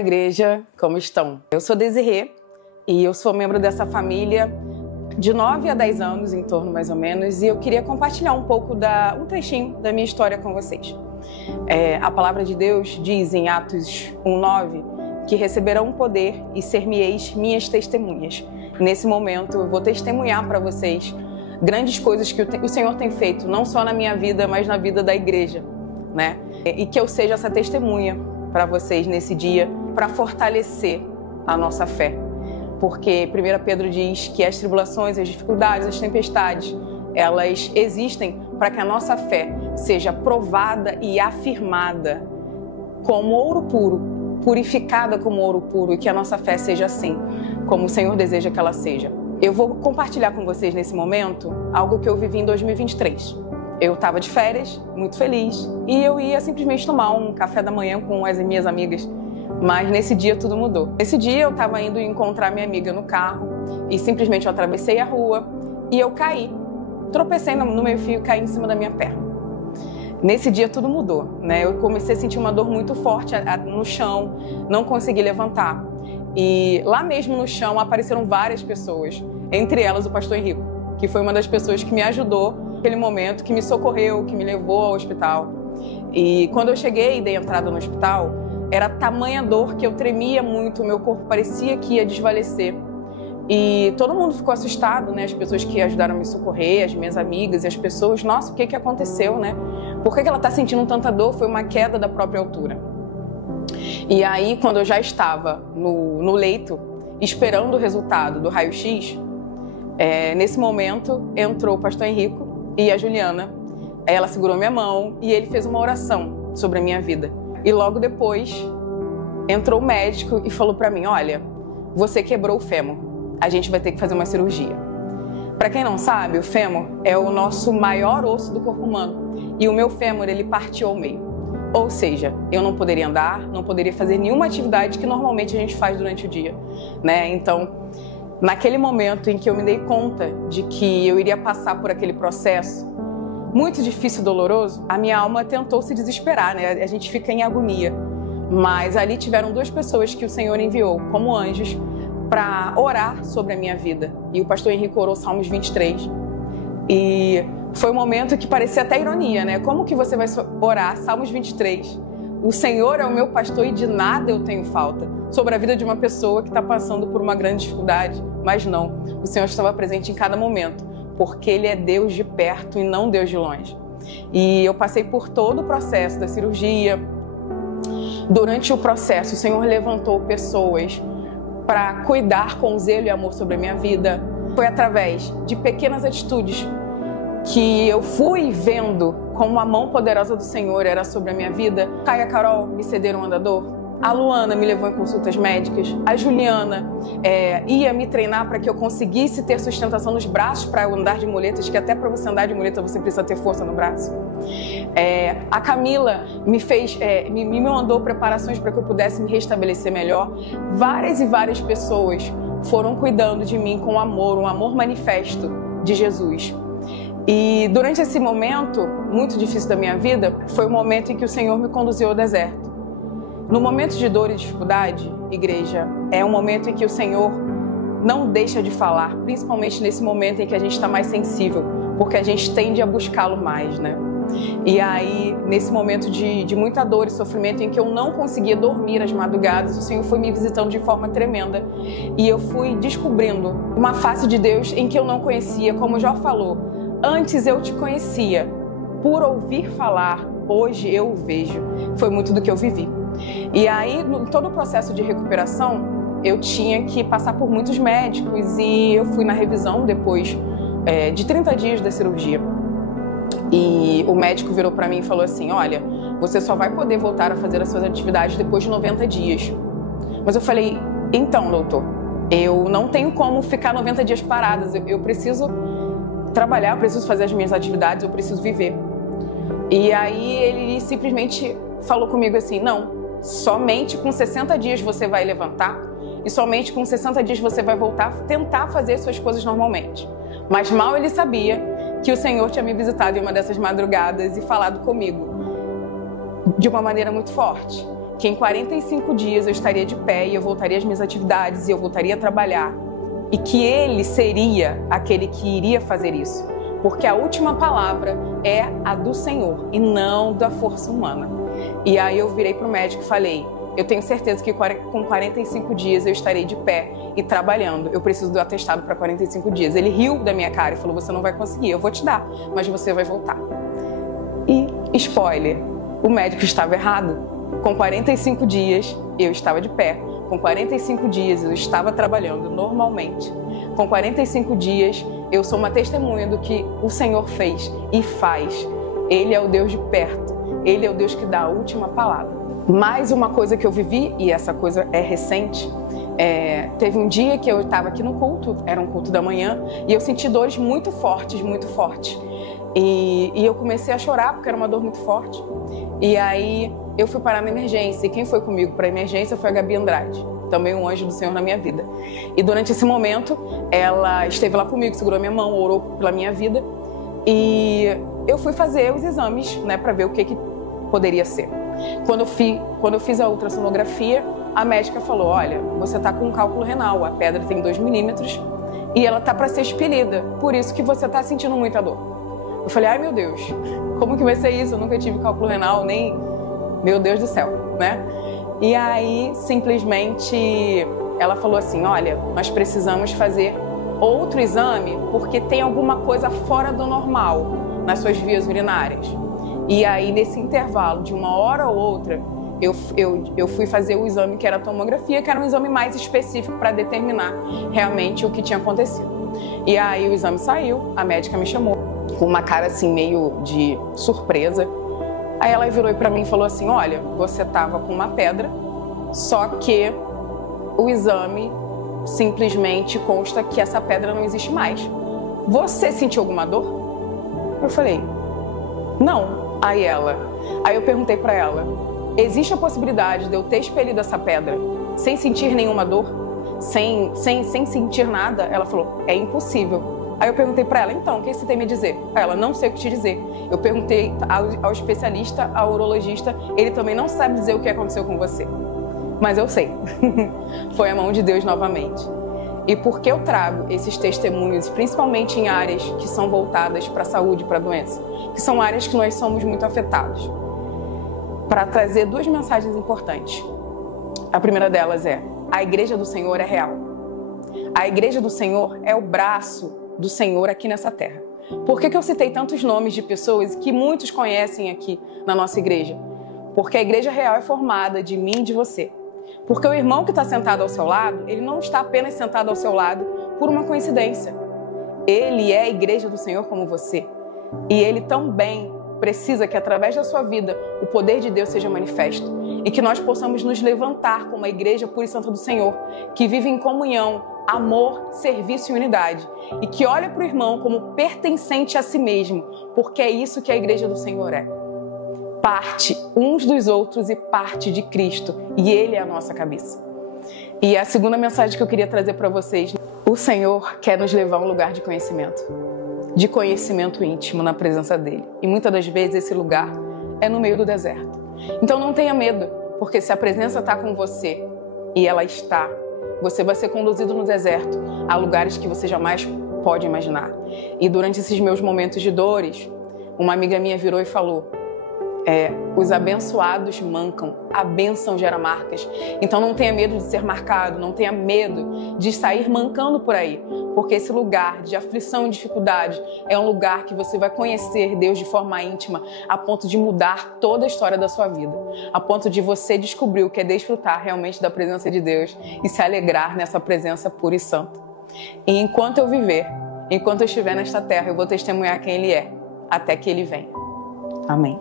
igreja, como estão? Eu sou Desirê e eu sou membro dessa família de 9 a 10 anos, em torno mais ou menos, e eu queria compartilhar um pouco, um trechinho da minha história com vocês. A palavra de Deus diz em Atos 1:9 que receberão poder e ser-me-eis minhas testemunhas. Nesse momento eu vou testemunhar para vocês grandes coisas que o Senhor tem feito, não só na minha vida, mas na vida da igreja, né? E que eu seja essa testemunha para vocês nesse dia, para fortalecer a nossa fé. Porque 1 Pedro diz que as tribulações, as dificuldades, as tempestades, elas existem para que a nossa fé seja provada e afirmada como ouro puro, purificada como ouro puro, e que a nossa fé seja assim, como o Senhor deseja que ela seja. Eu vou compartilhar com vocês nesse momento algo que eu vivi em 2023. Eu estava de férias, muito feliz, e eu ia simplesmente tomar um café da manhã com as minhas amigas, mas nesse dia tudo mudou. Nesse dia eu estava indo encontrar minha amiga no carro e simplesmente eu atravessei a rua e eu caí, tropecei no meio-fio e caí em cima da minha perna. Nesse dia tudo mudou, né? Eu comecei a sentir uma dor muito forte no chão, não consegui levantar. E lá mesmo no chão apareceram várias pessoas, entre elas o pastor Henrico, que foi uma das pessoas que me ajudou naquele momento, que me socorreu, que me levou ao hospital. E quando eu cheguei e dei entrada no hospital, era tamanha dor que eu tremia muito, o meu corpo parecia que ia desfalecer. E todo mundo ficou assustado, né? As pessoas que ajudaram a me socorrer, as minhas amigas e as pessoas, nossa, o que aconteceu, né? Por que ela está sentindo tanta dor? Foi uma queda da própria altura. E aí, quando eu já estava no leito, esperando o resultado do raio-x, nesse momento entrou o pastor Henrico e a Juliana. Ela segurou minha mão e ele fez uma oração sobre a minha vida. E logo depois entrou o médico e falou para mim: olha, você quebrou o fêmur, a gente vai ter que fazer uma cirurgia. Para quem não sabe, o fêmur é o nosso maior osso do corpo humano e o meu fêmur ele partiu ao meio. Ou seja, eu não poderia andar, não poderia fazer nenhuma atividade que normalmente a gente faz durante o dia, né? Então, naquele momento em que eu me dei conta de que eu iria passar por aquele processo muito difícil e doloroso, a minha alma tentou se desesperar, né? A gente fica em agonia. Mas ali tiveram duas pessoas que o Senhor enviou como anjos para orar sobre a minha vida. E o pastor Henrique orou Salmos 23. E foi um momento que parecia até ironia, né? Como que você vai orar Salmos 23? O Senhor é o meu pastor e de nada eu tenho falta. Sobre a vida de uma pessoa que está passando por uma grande dificuldade. Mas não, o Senhor estava presente em cada momento, porque Ele é Deus de perto e não Deus de longe. E eu passei por todo o processo da cirurgia. Durante o processo, o Senhor levantou pessoas para cuidar com zelo e amor sobre a minha vida. Foi através de pequenas atitudes que eu fui vendo como a mão poderosa do Senhor era sobre a minha vida. Caia e a Carol me cederam um andador. A Luana me levou em consultas médicas. A Juliana ia me treinar para que eu conseguisse ter sustentação nos braços para eu andar de muletas, que até para você andar de muleta você precisa ter força no braço. A Camila me mandou preparações para que eu pudesse me restabelecer melhor. Várias e várias pessoas foram cuidando de mim com amor, um amor manifesto de Jesus. E durante esse momento muito difícil da minha vida, foi o momento em que o Senhor me conduziu ao deserto. No momento de dor e dificuldade, igreja, é um momento em que o Senhor não deixa de falar, principalmente nesse momento em que a gente está mais sensível, porque a gente tende a buscá-lo mais, né? E aí, nesse momento de muita dor e sofrimento, em que eu não conseguia dormir às madrugadas, o Senhor foi me visitando de forma tremenda. E eu fui descobrindo uma face de Deus em que eu não conhecia, como o Jó falou. Antes eu te conhecia, por ouvir falar, hoje eu o vejo. Foi muito do que eu vivi. E aí, em todo o processo de recuperação, eu tinha que passar por muitos médicos e eu fui na revisão depois de 30 dias da cirurgia. E o médico virou para mim e falou assim: olha, você só vai poder voltar a fazer as suas atividades depois de 90 dias. Mas eu falei: então, doutor, eu não tenho como ficar 90 dias paradas, eu preciso trabalhar, eu preciso fazer as minhas atividades, eu preciso viver. E aí ele simplesmente falou comigo assim: não, somente com 60 dias você vai levantar e somente com 60 dias você vai voltar a tentar fazer suas coisas normalmente. Mas mal ele sabia que o Senhor tinha me visitado em uma dessas madrugadas e falado comigo de uma maneira muito forte. que em 45 dias eu estaria de pé e eu voltaria às minhas atividades e eu voltaria a trabalhar. E que ele seria aquele que iria fazer isso. Porque a última palavra é a do Senhor e não da força humana. E aí eu virei para o médico e falei, eu tenho certeza que com 45 dias eu estarei de pé e trabalhando. Eu preciso do atestado para 45 dias. Ele riu da minha cara e falou, você não vai conseguir, eu vou te dar, mas você vai voltar. E, spoiler, o médico estava errado. Com 45 dias eu estava de pé. Com 45 dias eu estava trabalhando normalmente. Com 45 dias eu sou uma testemunha do que o Senhor fez e faz. Ele é o Deus de perto. Ele é o Deus que dá a última palavra. Mais uma coisa que eu vivi, e essa coisa é recente, teve um dia que eu estava aqui no culto, era um culto da manhã, e eu senti dores muito fortes, muito fortes. E eu comecei a chorar porque era uma dor muito forte. E aí eu fui parar na emergência, e quem foi comigo para a emergência foi a Gabi Andrade, também um anjo do Senhor na minha vida. E durante esse momento, ela esteve lá comigo, segurou minha mão, orou pela minha vida, e eu fui fazer os exames, né, para ver o que poderia ser. Quando eu fiz a ultrassonografia, a médica falou, olha, você está com um cálculo renal, a pedra tem 2 milímetros e ela está para ser expelida, por isso que você está sentindo muita dor. Eu falei, ai meu Deus, como que vai ser isso? Eu nunca tive cálculo renal, nem... Meu Deus do céu, né? E aí, simplesmente, ela falou assim, olha, nós precisamos fazer outro exame porque tem alguma coisa fora do normal nas suas vias urinárias. E aí, nesse intervalo de uma hora ou outra, eu fui fazer o exame que era a tomografia, que era um exame mais específico para determinar realmente o que tinha acontecido. E aí o exame saiu, a médica me chamou com uma cara assim meio de surpresa. Aí ela virou para mim e falou assim, olha, você estava com uma pedra, só que o exame simplesmente consta que essa pedra não existe mais. Você sentiu alguma dor? Eu falei, não. Aí eu perguntei para ela, existe a possibilidade de eu ter expelido essa pedra sem sentir nenhuma dor? Sem sentir nada? Ela falou, é impossível. Aí eu perguntei para ela, então, o que você tem a me dizer? Ela, não sei o que te dizer. Eu perguntei ao especialista, ao urologista, ele também não sabe dizer o que aconteceu com você. Mas eu sei. Foi a mão de Deus novamente. E por que eu trago esses testemunhos, principalmente em áreas que são voltadas para a saúde, para a doença? Que são áreas que nós somos muito afetados. Para trazer 2 mensagens importantes. A primeira delas é, a Igreja do Senhor é real. A Igreja do Senhor é o braço do Senhor aqui nessa terra. Por que eu citei tantos nomes de pessoas que muitos conhecem aqui na nossa igreja? Porque a igreja real é formada de mim e de você. Porque o irmão que está sentado ao seu lado, ele não está apenas sentado ao seu lado por uma coincidência. Ele é a igreja do Senhor como você. E ele também precisa que através da sua vida o poder de Deus seja manifesto. E que nós possamos nos levantar como a igreja pura e santa do Senhor, que vive em comunhão, amor, serviço e unidade. E que olha para o irmão como pertencente a si mesmo, porque é isso que a igreja do Senhor é. Parte uns dos outros e parte de Cristo. E Ele é a nossa cabeça. E a segunda mensagem que eu queria trazer para vocês, o Senhor quer nos levar a um lugar de conhecimento íntimo na presença dEle. E muitas das vezes esse lugar é no meio do deserto. Então não tenha medo, porque se a presença está com você, e ela está, você vai ser conduzido no deserto a lugares que você jamais pode imaginar. E durante esses meus momentos de dores, uma amiga minha virou e falou, os abençoados mancam, a bênção gera marcas. Então não tenha medo de ser marcado, não tenha medo de sair mancando por aí, porque esse lugar de aflição e dificuldade é um lugar que você vai conhecer Deus de forma íntima, a ponto de mudar toda a história da sua vida, a ponto de você descobrir o que é desfrutar realmente da presença de Deus e se alegrar nessa presença pura e santa. E enquanto eu viver, enquanto eu estiver nesta terra, eu vou testemunhar quem Ele é, até que Ele venha. Amém.